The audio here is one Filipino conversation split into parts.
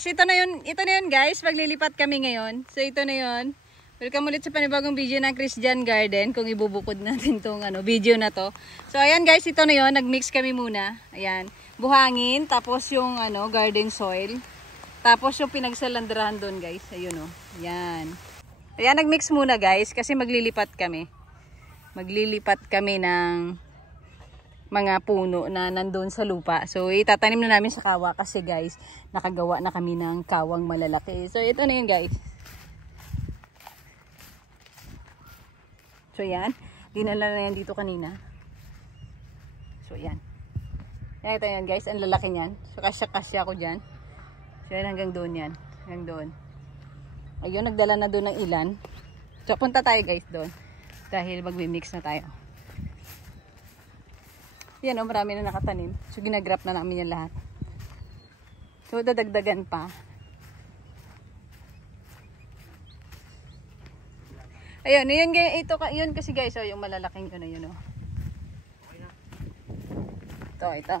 guys, ito na yun guys, maglilipat kami ngayon. So ito na yun. Welcome ulit sa panibagong video ng Christian Garden. Kung ibubukod natin tong video na to. So ayan guys, ito na yun. Nagmix kami muna. Ayan. Buhangin. Tapos yung garden soil. Tapos yung pinagsalandrahan doon guys. Ayun o. Ayan. Ayan, nagmix muna guys. Kasi maglilipat kami. Maglilipat kami ng mga puno na nandun sa lupa. So itatanim na namin sa kawa. Kasi guys, nakagawa na kami ng kawang malalaki. So ito na yun guys. So yan, dinala na yan dito kanina. So yan. Yan ito yan guys, ang lalaki niyan. So kasya-kasya ko dyan. So yan hanggang doon yan. Hanggang doon. Ayun, nagdala na doon ng ilan. So punta tayo guys doon. Dahil magmi-mix na tayo. Yan o, marami na nakatanim. So ginagrap na namin yan lahat. So dadagdagan pa. Ayun, yun kasi guys, oh, yung malalaking yun, ayun, oh. Ito.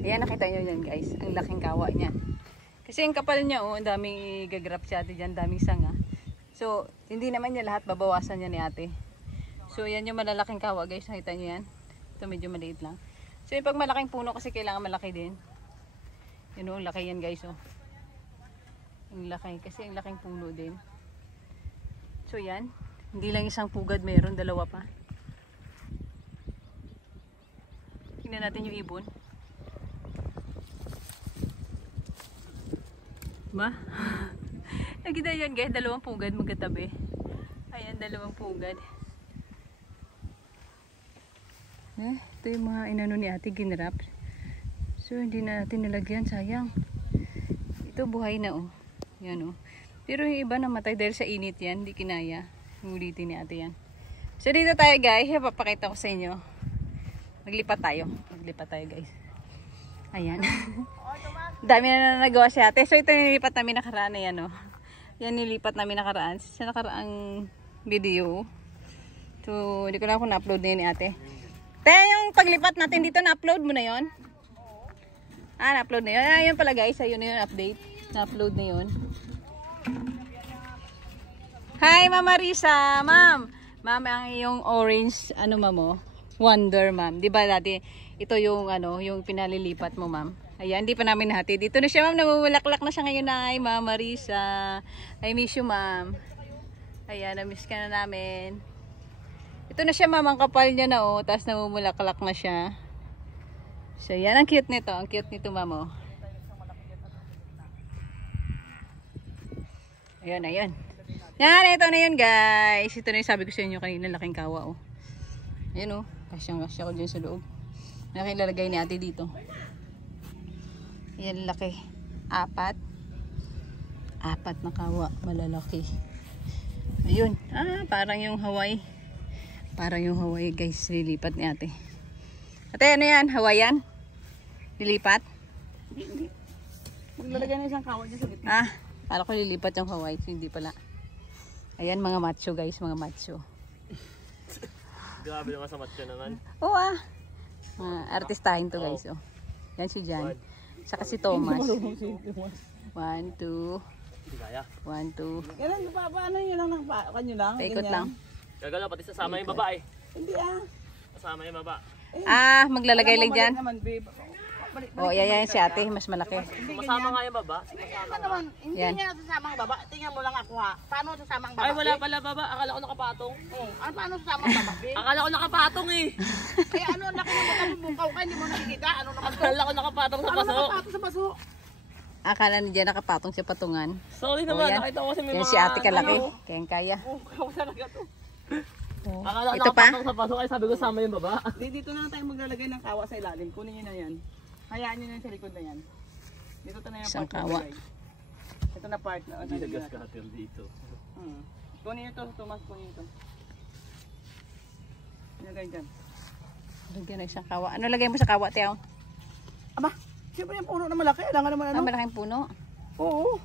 Ayan, nakita nyo yun guys, ang laking kawa niyan. Kasi yung kapal niya, oh, ang daming gagrap si ate dyan, daming sanga. So, hindi naman niya lahat, babawasan niya ni ate. So, yan yung malalaking kawa guys, nakita nyo yan. Ito medyo maliit lang. So, yung pag malaking puno kasi kailangan malaki din. Yun, oh, laki yan guys, oh. Ang laki, kasi ang laking puno din. So, yan. Hindi lang isang pugad, meron dalawa pa. Tingnan natin yung ibon. Ba? Nakita yan guys, dalawang pugad magkatabi. Ayan, dalawang pugad. Ito yung mga inano ni ate, ginrap. So hindi na natin nilagyan, sayang. Ito buhay na oh. Yan oh. Pero yung iba namatay dahil sa init yan, hindi kinaya. Ulitin ni ate yan. So dito tayo guys, papakita ko sa inyo. Maglipat tayo guys. Ayan. Dami na nagawa si ate. So ito yung nilipat namin nakaraan na yan, oh. Yan nilipat namin nakaraan. Sa nakaraang video. So hindi ko na kung na-upload na yun ni ate. Tayo yung paglipat natin dito, na-upload mo na yun? Na-upload na yun. Ayun pala guys, ayun na yun update. Na-upload na yun. Hi Mama Risa, ma'am. Ma'am, ang iyong orange ma'am, Wonder ma'am. 'Di ba dati ito yung yung pinalilipat mo ma'am. Ayan, hindi pa namin nahati. Dito na siya ma'am, namumulaklak na siya ngayon ay Mama Risa. I miss you ma'am. Ayan, na-miss ka na namin. Ito na siya ma'am, ang kapal niya na oh, tapos namumulaklak na siya. So yan, ang cute nito, ma'am oh. Ayan. Yan, ito na yun guys. Ito na yung sabi ko sa inyo kanina, laking kawa oh. Ayan oh, kasyang-kasya ko dyan sa loob. Nakilalagay ni ate dito. Ayan, laki. Apat na kawa, malalaki. Ayun, parang yung Hawaii. Guys, lilipat ni ate. Ate, ano yan? Hawaiian? Lilipat? Hindi. Maglalagay na isang kawa dyan sa gitna. Para ko lilipat yung Hawaii, hindi pala. Ayan, mga macho guys, mga macho. Grabe naman sa macho naman. Oo artistahin to guys. Oh. Yan si Jan. Saka si Thomas. 1, 2. 1, 2. Ganun, paano yun lang kanyo lang? Paikot lang. Gagalaw, pati sasama yung babae. Hindi Sasama yung baba. maglalagay lang dyan. Yan si ate, mas malaki. Masama nga yung baba. Naman, hindi niya sasama ang baba. Tingnan mo lang ako ha. Paano sasama ang baba? Ay, wala pala baba. Akala ko nakapatong. Paano sasama ang baba? Akala ko nakapatong eh. Kaya laki ng mata mo, bukaw ka, hindi mo nakikita. Akala ko nakapatong sa paso. Nakapatong sa paso? Akala niya nakapatong siya patungan. Sorry naman, nakita ko kasi may yan mga... si ate kalaki. Kaya. Bukaw talaga to. Akala ko Ito pa? nakapatong sa paso, kaya sabi ko sama yung baba. Dito na lang tayo maglalagay ng kawa sa ilalim. Kunin nyo na yan. Hayaan nyo na sa likod na yan. Dito na yung isang part kawa. Ito na part na. Hindi nagas cutter dito. Kunin nyo ito, Thomas, kunin ito. Ilagay dyan. Lagyan na isang kawa. Ano lagay mo sa kawa, Teo? Aba, siyempre yung puno na malaki. Alam nga naman malaking puno. Oo.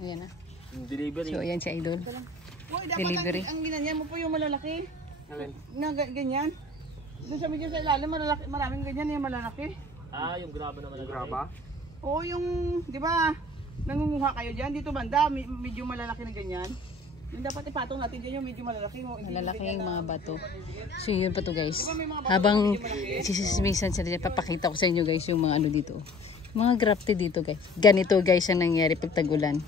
Ayan na. Delivery. So, ayan si Idol. Uy, dapat Delivery. ang ginanyan mo po yung malalaki. Alin? Na ganyan. Doon sa medyo sa ilalim, maraming ganyan yung malalaki. Yung graba naman. Yung graba? Oo, yung, di ba, nangunguha kayo dyan, dito banda, medyo malalaki na ganyan. Yung dapat ipatong natin dyan yung medyo malalaki. Malalaki yung mga bato. So yun pa to guys. Habang sisismisan sila dyan, papakita ko sa inyo guys yung mga ano dito. Mga grafted dito guys. Ganito guys ang nangyari pag tag-ulan.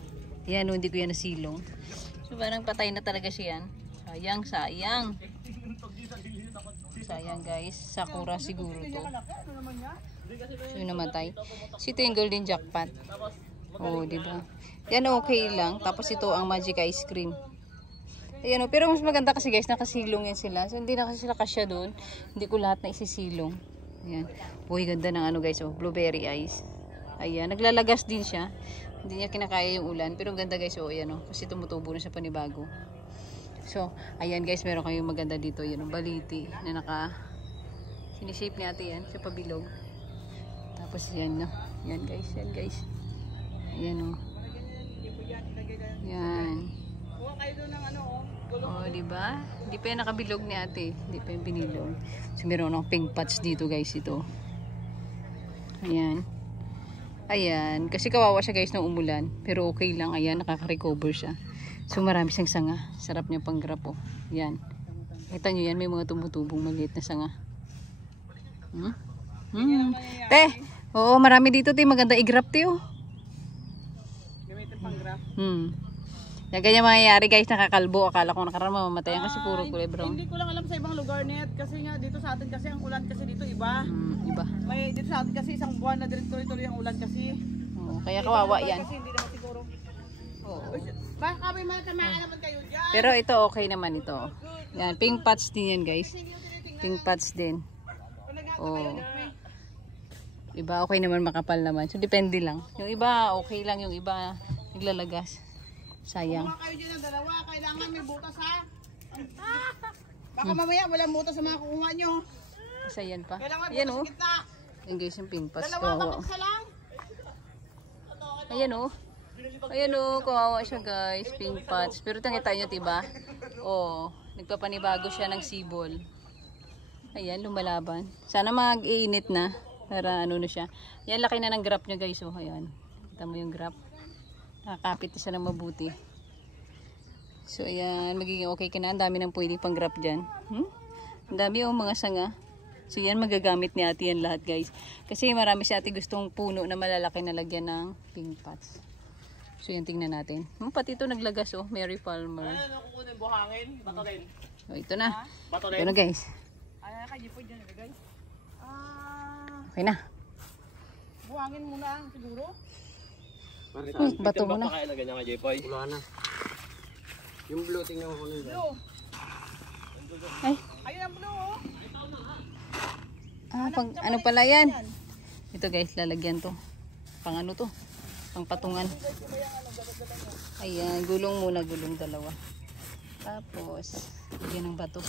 Yan, hindi ko yan nasilong. So parang patay na talaga siya yan. Sayang, sayang. Sayang guys. Sakura siguro to. So yung namatay. So ito yung golden jackpot. Oh, diba? Yan okay lang. Tapos ito ang magic ice cream. Ayan, pero mas maganda kasi guys, nakasilong yan sila. So hindi na kasi sila kasya doon. Hindi ko lahat na isisilong. Ayan. Uy, ganda ng ano guys, oh, blueberry ice. Ayan, naglalagas din siya. Hindi niya kinakaya yung ulan. Pero ang ganda guys, oh, ayan, oh, kasi tumutubo na siya panibago. So, ayan guys, meron kayong maganda dito. Ayan, oh, baliti na sinishape ni ate yan sa pabilog. Tapos yan, no? Yan guys, yan guys. Ayan, oh. Yan. Kuha kayo doon ng ano, oh, diba? Hindi pa yan nakabilog ni ate. Hindi pa yung binilog. So, meron akong pink patch dito guys, ito. Ayan. Ayan. Kasi kawawa siya guys nung umulan. Pero okay lang. Ayan, nakaka-recover siya. So, marami siyang sanga. Sarap niya pang grap, oh. Ayan. Kita nyo yan, may mga tumutubong maliit na sanga. Te, oo, marami dito, te. Maganda i-grap, te, oh. Gamitin pang graph. Yan ganyan mangyayari guys, nakakalbo. Akala ko nakaraan mamamatayan kasi puro kulay brown. Hindi ko lang alam sa ibang lugar net kasi nga dito sa atin kasi ang ulan kasi dito iba. Iba. May dito sa atin kasi isang buwan na tuloy-tuloy ang ulan kasi. Oo, kaya kawawa yan. Kasi hindi naman siguro. Oo. Baka may mga tamaan naman kayo dyan. Pero ito okay naman ito. Yan, pink patch din yan guys. Pink patch din. Oh. Iba okay naman, makapal naman. So depende lang. Yung iba okay lang, yung iba naglalagas. Sayang. Kung kayo dyan ang dalawa, kailangan may butas ha. Baka mamaya walang butas sa mga kukuha nyo. Isa yan pa. Kailangan may Ayan butas oh. sa gitna. Yung guys yung pink patch. Dalawa Kawawa. kapag isa lang. Ayan oh. Ayan oh, kawawa siya guys. Pink patch. Pero tangita nyo diba? Oh, nagpapanibago siya ng sibol. Ayan, lumalaban. Sana mag-iinit na. Para ano na siya. Yan, laki na ng grap niya guys. Oh, ayan. Kita mo yung grap. Nakakapit na siya ng mabuti. So ayan, magiging okay ka na. Ang dami nang pwedeng pang grap dyan. Ang dami yung mga sanga. So yan, magagamit ni ate yan lahat guys. Kasi marami si ate gustong puno na malalaki na lagyan ng pink pots. So yan, tingnan natin. Pati ito naglagas oh, Mary Palmer. Ano kukunin? Buhangin? Bato rin? So ito na. Bato Ito rin? Ah, na guys. Ay, kayo po dyan guys. Okay na. Buhangin muna siguro. Bato mo na. Baka ilagay niya kay Jepoy. Wala na. Yung blue, tingnan mo kung ano. Blue. Ay. Ayun ang blue oh. Pang, ano pala yan? Ito guys, lalagyan to. Pang ano to? Pang patungan. Ayan, gulong muna, gulong dalawa. Tapos, lagyan ng bato.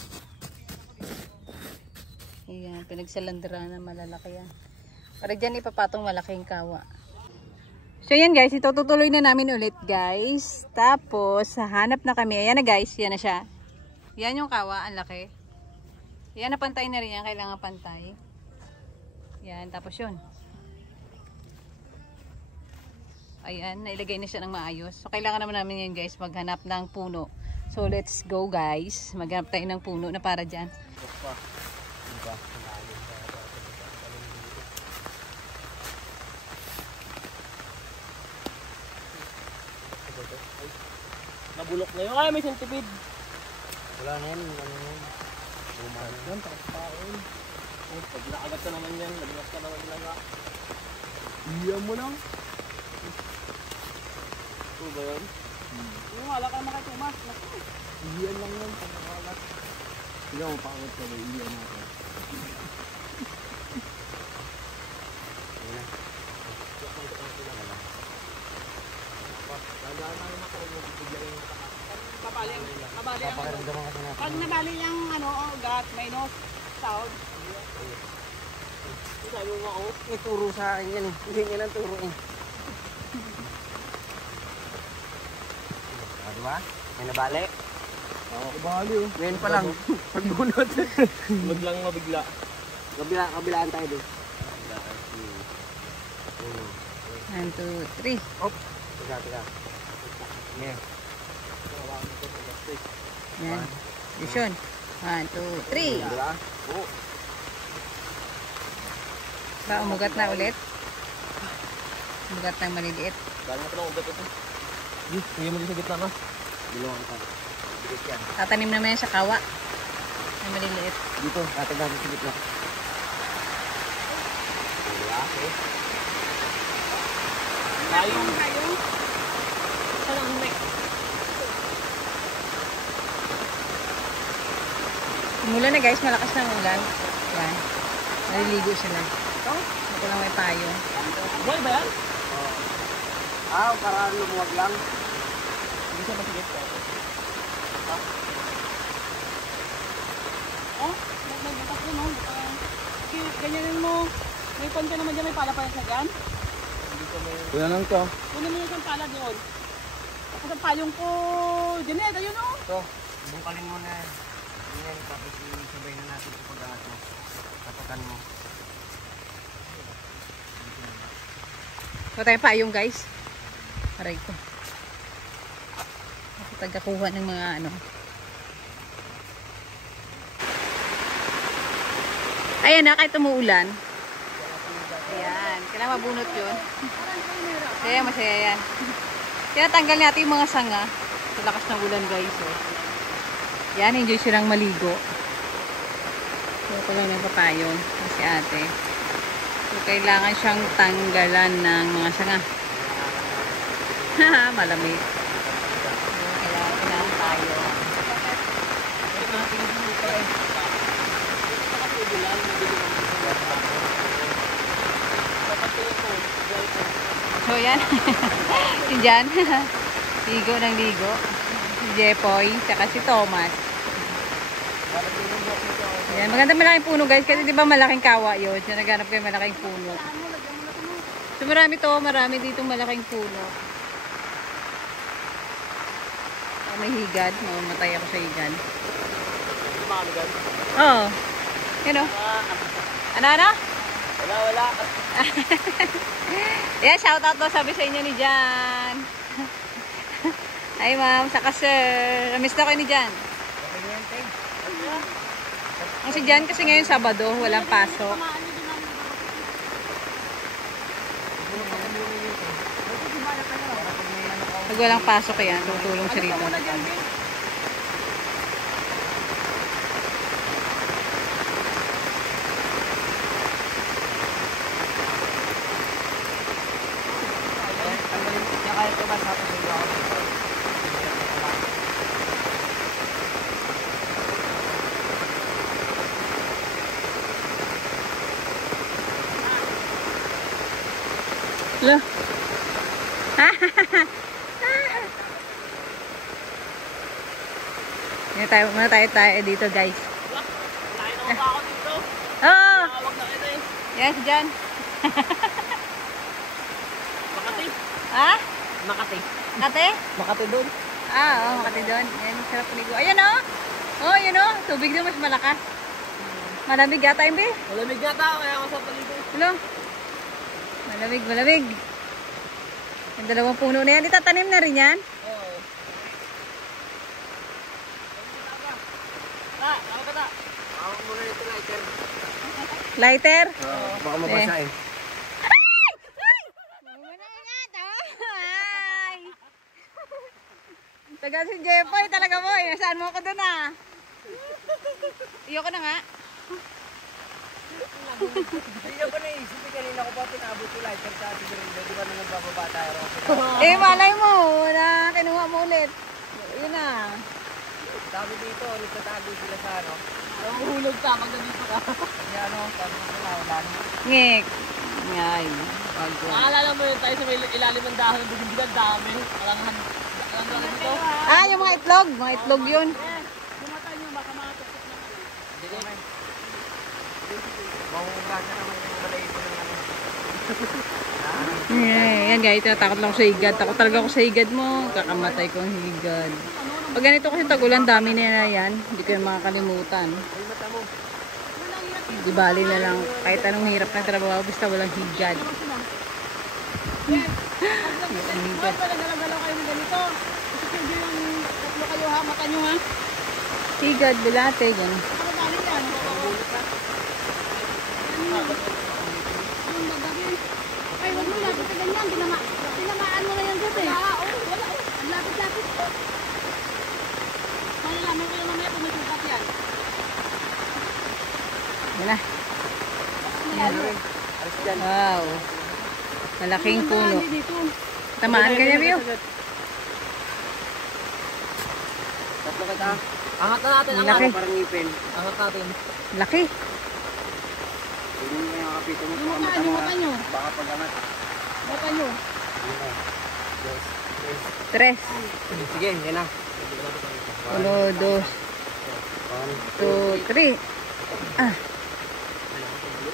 Ayan, pinagsalandra na malalaki yan. Para dyan ipapatong malaking kawa. So yan guys, ito tutuloy na namin ulit guys. Tapos, hanap na kami. Ayan na guys, yan na siya. Yan yung kawa, ang laki. Yan, napantay na rin yan. Kailangan pantay. Yan, tapos yun. Ayan, nailagay na siya ng maayos. So, kailangan naman namin yan guys, maghanap ng puno. So, let's go guys. Maghanap tayo ng puno na para dyan. Nabulok na yun. Ay, may centipede. Wala na yan. Ano yan? Bumahan. Yan, takot-taon. Oh, pag nakagat ka naman yan, nalimas ka naman lang ha. Iyan mo lang. Ito ba yun? Yung wala ka naman kay Tomas. Iyan lang yan. Pagkakalat. Tignan mo, pakot ka ba? Iyan natin. Papakiramdaman kasi natin. Pag nabali yung ano, gat, may nose, sound. Sabi mo ako. May turo sa akin yan eh. Hindi niya lang turo eh. Diba? May nabali? Oo. Nabali oh. Ngayon pa lang. Pagbunot. Huwag lang mabigla. Kabilaan tayo doon. 1, 2, 3. Tiga. Yeah. Yan. Vision. 1, 2, 3. Diba? Oo. Ba, umugat na ulit. Umugat ng maliliit. Galing ito ng ugat ito. Hindi mo din sa gitna ka. Biluang ka. Bilis yan. Tatanim naman yan sa kawa. Ay maliliit. Dito, natin natin sa gitna. Diba? Okay. Tayong. Saan ang neck? Umulan na guys, malakas na ang ulan. Yan. Naliligo sila. Ako lang may tayo. Boy ba yan? Para lumuwag lang. Hindi siya masigit. May butas yun, no? Ganyanin mo. May pon ka naman dyan, may pala pa sa dyan. Kuya lang to. Kunin mo yung pala doon. Tapos ang payong ko, Janet, ayun o. Ito, bungkalin mo na. Ganyan, tapos isabay na natin sa pag-angat mo. Tapakan mo. Ito tayo payong guys. Aray ko. Ako tagakuha ng mga ano. Ayan na, kahit umuulan. Ayan, kailangan mabunot yun. Kaya masaya yan. Kaya tanggal natin yung mga sanga. Sa lakas ng ulan guys. Oh. Yan, enjoy silang maligo. So, ko lang ng papayong. Si ate. So, kailangan siyang tanggalan ng mga sanga. Haha, malamig. So, kailangan tayo. So, yan. Si Jan. Ligo ng ligo. Si Jepoy. Tsaka si Thomas. Yan. Maganda malaking puno guys. Kasi di ba malaking kawa yun. So, naghanap kayo malaking puno. So, marami to. Marami dito malaking puno. Oh, may higad. Mamamatay ako sa higad. Hindi makamagad. Oo. Yan o. Ano? Wala. Yan, shoutout daw sabi sa inyo ni Jan. Ay ma'am, saka sir. Namiss na kayo ni Jan. Ang si Jan kasi ngayon Sabado, walang pasok. Pag walang pasok yan, tutulong siya rito. Kaya ito ba sa atin sa iyo ako? Lo. Muna tayo dito guys. Tayo na ba ako dito? Oo. Tawag na kita eh. Yes, Jan. Makati. Ha? Makati. Kate? Makati doon. Oo, Makati doon. Yan, sarap paligo. Ayan o. Oh, yun o. Tubig doon mas malakas. Malamig yata yun, be. Malamig nga tao kaya ako sa paligid. Hello? Malamig. Yung dalawang puno na yan. Itatanim na rin yan. Oo. Tawag ka ta. Tawag mo na ito lighter. Lighter? Baka mabasa eh. Taga si Jepoy talaga mo. Saan mo ako doon ah? Iyo ko na nga. Hindi ka ba naisip kanina ko pa pinabot yung lighter sa ating ganda. Di ba na nagbababa tayo? Eh malay mo. Na kinuha mo ulit. Yun na. Sabi dito, nagtatago sila sa ano. Mahulog ka pag nandito ka. Kasi ano, sabi ko na wala na. Ngek. Ngay. Naalala mo yun tayo sa may ilalim ng dahon ng bigyan dami. Alangan dito. Ah, yung mga itlog. Mga itlog yun. Bumatay nyo, baka makatuktok na. Hindi naman. Mahuhugasan naman yung balay ko ng ano. Yan guys, natakot lang ako sa higad. Takot talaga ako sa higad mo. Kakamatay ko ang higad. Pag ganito kasi tagulan, dami na yan. Hindi ko yung makakalimutan. Ay, mata mo. Di bali na lang. Kahit anong hirap na trabaho, basta walang higad. Huwag pala galaw-galaw kayo ng ganito. Isipin nyo yung tatlo kayo ha, mata nyo ha. Tigad, bilate, gano'n. Ano galing yan? Ay, huwag mo lapit sa ganyan. Tinamaan mo na yan dito eh. Wala. Ang lapit-lapit ko. Malalaman ko yung mamaya kung may sukat yan. Yan na. Wow. Malaking puno. Tamaan ka niya, Bio. Tatlo kita. Angat na natin, Ang laki. Parang ngipin. Angat natin. Laki. Tingnan mo yung kapito mo. Yung mata nyo. Baka pag-angat. Mata nyo. Tres. Sige, yan na. 1, 2, 3. Ah.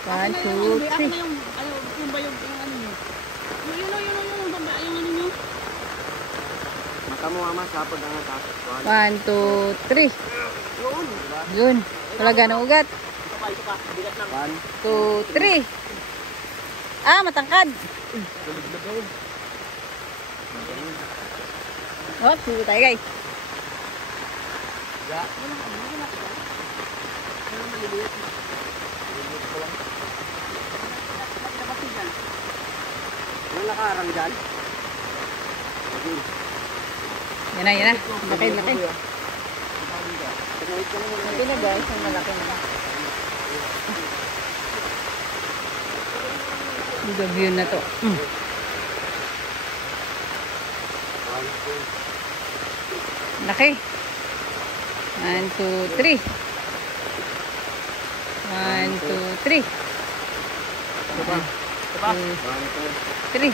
1, 2, 3. Yung ba yung ano nyo? Yun, yung ano nyo? Mata mo, ama, sa pag-angat ha. 1, 2, 3. Yun. Wala ganang ugat. Ito pa. Bigat lang. 2, 3. Ah, matangkad. Oh, sige tayo guys. Ano nakaharang dyan? Yan na, yan na. Laki, laki. Laki na guys, ang malaki na. Good view na to. Laki. 1, 2, 3. 1, 2, 3. 3.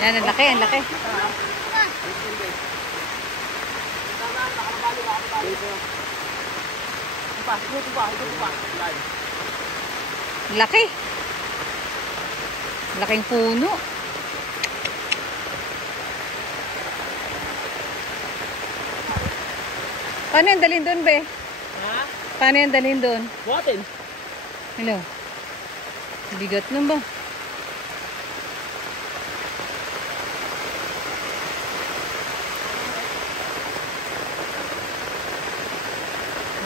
Yan, ang laki, ang laki. Laki. Laking puno. Paano yung dalhin doon, be? Ha? Paano yung dalhin doon? Buhatin. Hello. Bigat nun ba?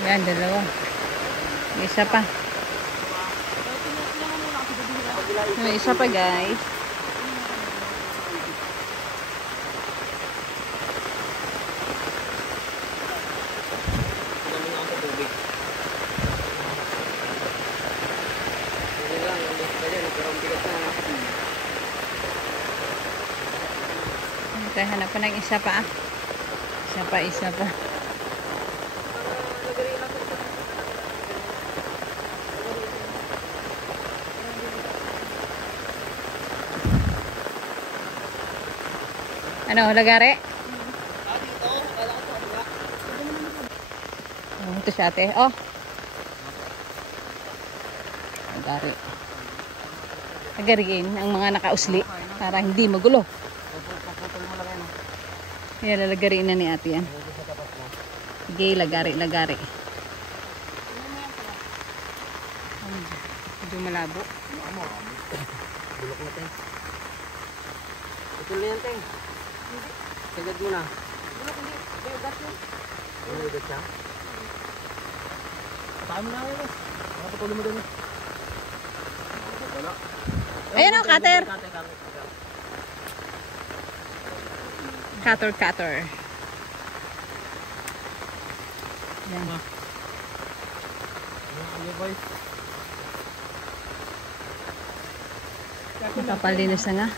Yan, dalawa. May isa pa. May isa pa, guys. Tayo hanap pa ng isa pa. Isa pa, isa pa. Ano, lagare? Oh, ito siya ate. Oh. Lagare. Lagariin ang mga nakausli para hindi magulo. Yan, lalagariin na ni ate yan. Sige, lagari, lagari. Medyo malabo. Bulok na, Teng. Ito na yan, Teng. Sagad mo na. Bulok hindi. May ugat yun. Ano ugat siya? Pataan mo na kayo, boss. Nakapatuloy mo doon. Ayan o, cutter. Cutter, cutter. Yan. Nakapalinis na nga.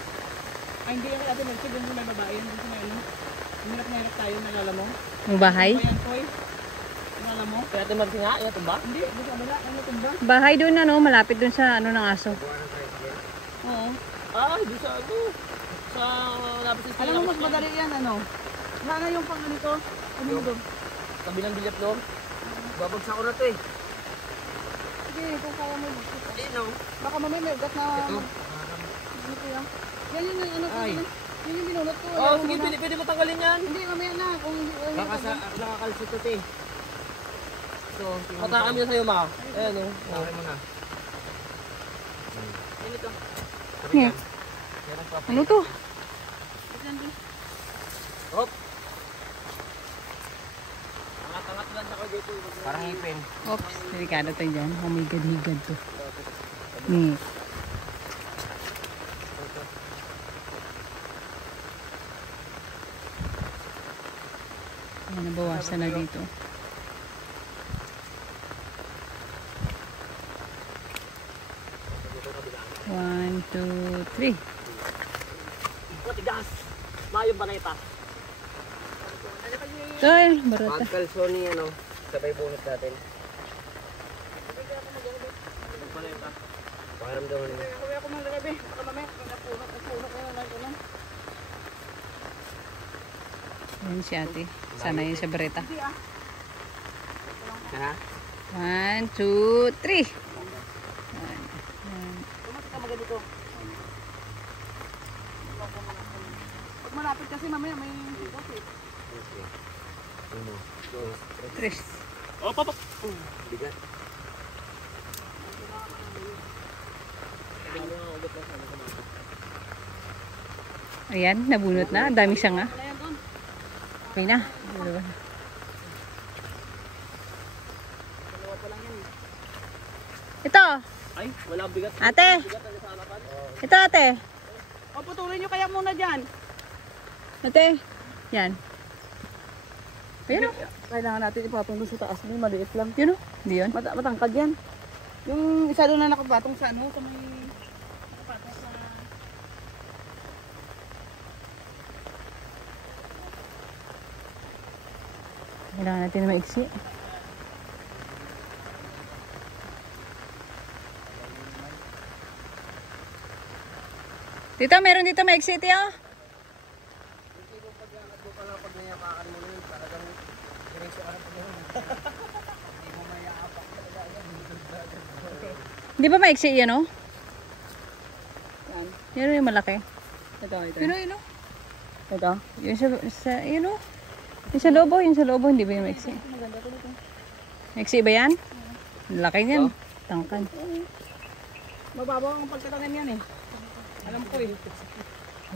Ay, hindi yung ate Mercy, doon yung may babae yan. Doon sa may ano. Hirap na hirap tayo, nalala mo. Yung bahay. Ayan, Koy. Nalala mo. Kaya ate Mercy nga, yung tumba? Hindi, doon sa abala, ano tumba? Bahay doon ano, malapit doon sa ano ng aso. Oo. Ah, doon sa ano. Sa lapit sa alam mo, mas madali yan, ano. Wala na yung pang ganito. Ano mo doon? Tabi ng bilyat doon. Babagsak ko na, ito eh. Sige, kung kaya mo. Hindi, no? Baka mamaya may ugat na. Ito. Ano ko yan? Yan yung ano ko. Ay. Yun yung binulot ko. Oh, sige, pwede mo tanggalin yan. Hindi, mamaya na. Kung Baka sa nakakalsot ito eh. So, patakan mo na sa'yo, ma. Ayan o. Patakan mo na. Yan ito. Yeah. Ano to? Hop! Angat-angat lang ako dito. Parang ipin. Oops, delikado tayo dyan. Humigad-higad to. Ni. Ayan, nabawasan na dito. One, two, three. Matigas. Mayong baneta. Ay, barata. Pagkalso ni ano, sabay bunot natin. Baneta. Pakiramdaman mo. Kaya ako maglagabi. Baka mamaya. Napuno kayo lang ito lang. Ayan si ate. Sana yun sa bareta. Ha? One, two, three. Tumasok ka maganito. Pag malapit kasi mamaya may sikot eh. Tres. Oh, papa. Bigat. Ayan, nabunot na. Ang dami sanga. Wala yan doon. Okay na. Dalawa pa lang yan. Ito. Ay, walang bigat. Ate. Bigat ang sa harapan. Ito ate. O, putulin nyo kaya muna dyan. Ate. Yan. Ayun o. Kailangan natin ipatong doon sa taas. May maliit lang. Yun o. Hindi yun. Matangkad yan. Yung isa doon na nakapatong sa ano, sa may nakapatong sa... Kailangan natin na maiksi. Dito, meron dito maiksi, tiyo. Di ba maiksi yan, o? Yan. Yan yung malaki. Ito, ito. Yun o, yun o. Ito. Yung sa yun o. Yung sa lobo, hindi ba yung maiksi? Maganda ko dito. Maiksi ba yan? Laki niyan. Tangkan. Mababaw ang pagkatangin yan eh. Alam ko eh.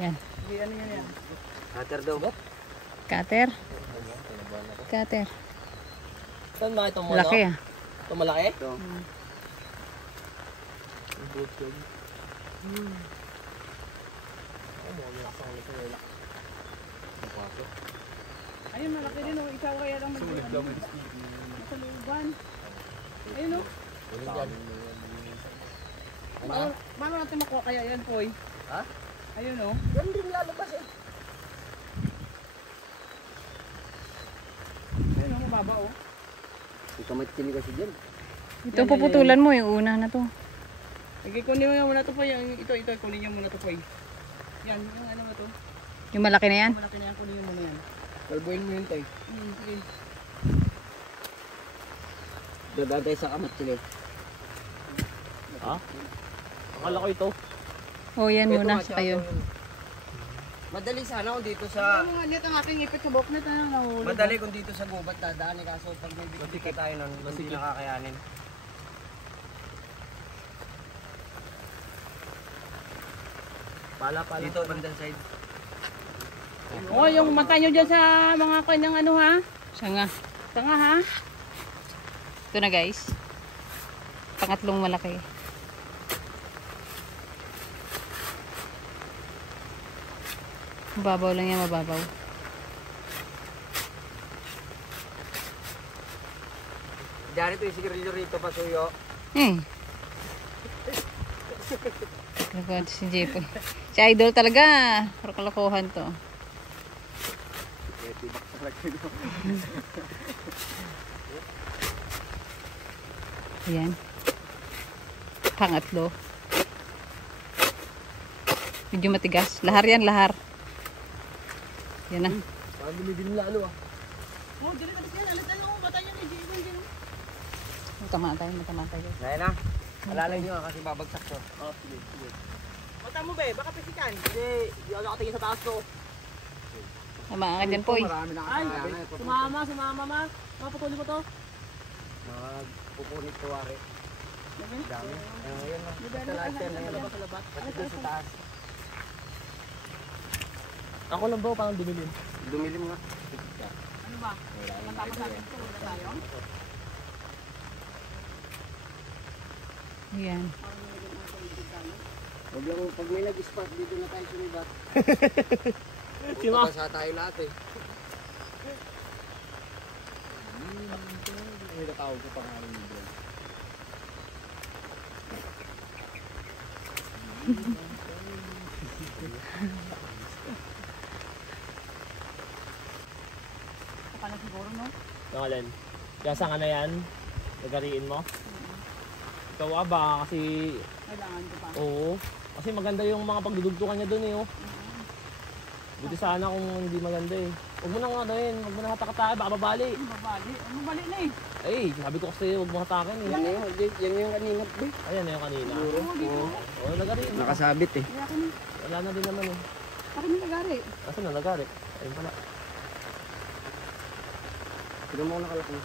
Yan. Hindi ano yan yan. Cutter daw. Cutter. Cutter. Saan ba itong Laki ah. Ito malaki? Ito. Ayun, malaki din oh. Ikaw kaya lang mag-ano. Sa luban. Ayun oh. Paano natin makuha kaya yan, Poy? Ha? Ayun oh. Yan din lalabas eh. Ayun oh, mababa oh. May kamay tili kasi dyan. Ito puputulan mo yung una na to. Sige, kunin mo muna ito, Poy. Ito, kunin niyo muna ito, Poy. Yan, yung ano mo to. Yung malaki na yan. Malaki na yan, kunin niyo muna yan. Kalbuhin mo yun tayo. Sige. Dadaan tayo sa kamat sila. Ha? Akala ko ito. O yan muna sa kayo. Madali sana kung dito sa... Ano nga net ang aking ipit sa boknet na nahuli. Madali kung dito sa gubat dadaan eh, kaso pag may bigay tayo nun, hindi nakakayanin. Pala. Dito, bandang side. Oh, yung mata nyo dyan sa mga kanyang ano ha? Sanga. Tanga ha? Ito na guys. Pangatlong malaki. Mababaw lang yan, mababaw. Diyan ito yung sigarilyo rito, pasuyo. Kalokohan si Jepoy. Si Idol talaga. Pero kalokohan to. Ayan. Pangatlo. Medyo matigas. Lahar yan, lahar. Yan na. Parang dumidin lalo ah. Oh, dili tapos yan. Alit na yung mata nyo ni Jimmy. Matamatay, matamatay. Ngayon na. Alalay nyo kasi babagsak to. Oh, sige. Mata mo ba eh? Baka pisikan. Hindi ako nakatingin sa taas ko. Tamaan ka dyan, Poy. Marami na Ay, kakayanan. sumama ma. Mapatuloy ko to. Magpupunit ko wari. Dami. Ayan na. Sa lahat yan. Ayan. Kasi doon sa taas. Ako lang ba parang dumilim? Dumilim nga. Ano ba? Matapos natin ito, wala tayo? Ayan. Huwag lang pag may nag-spot dito na tayo sumibat. Sima. Baka sa tayo lahat eh. May natawag ko pangalan ni Bro. Saka na siguro, no? Yung alin? Kasa nga na yan. Nagariin mo. Ikaw ba? Kasi Kailangan ko pa. oo. Kasi maganda yung mga pagdudugtukan niya doon eh. Oh. Buti sana kung hindi maganda eh. Huwag mo nang ano yun. Huwag mo nang hatakatakin. Baka babali. Mabali. Mabali na eh. Ay, sabi ko kasi huwag mo hatakin eh. Yan na yun. Yan yung kanina. Ayan na yung kanina. Oo. Oo, nagariin. Nakasabit eh. Kaya ako na. Wala na din naman eh. Parang may nagari. Kasi na nagari. Ayun pala. Tignan mo ako nakalaki.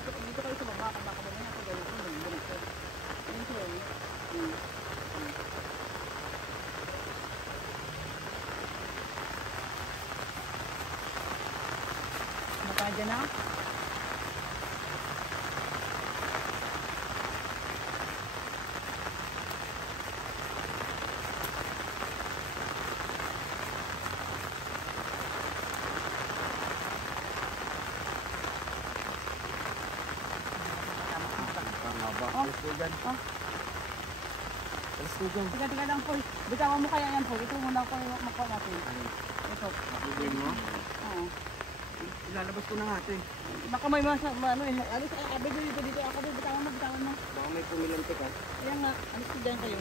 Dito kayo sa baba. Baka ba na ako gawin ko. Ayun ko eh. Nakadya na? Alis ko dyan. Alis ko dyan. Tiga lang po. Bitawan mo kaya yan po. Ito muna ko yung makuha natin. Ito. Nakibigay mo? Oo. Ilalabas ko na nga ito eh. Baka may ano eh. Alis, abig dito. Ako din, bitawan mo. Baka may pumilantik ha. Kaya nga, alis ko dyan kayo.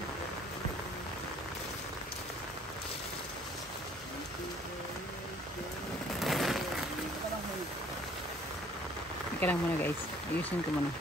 Teka lang muna guys. Ayusin ko muna.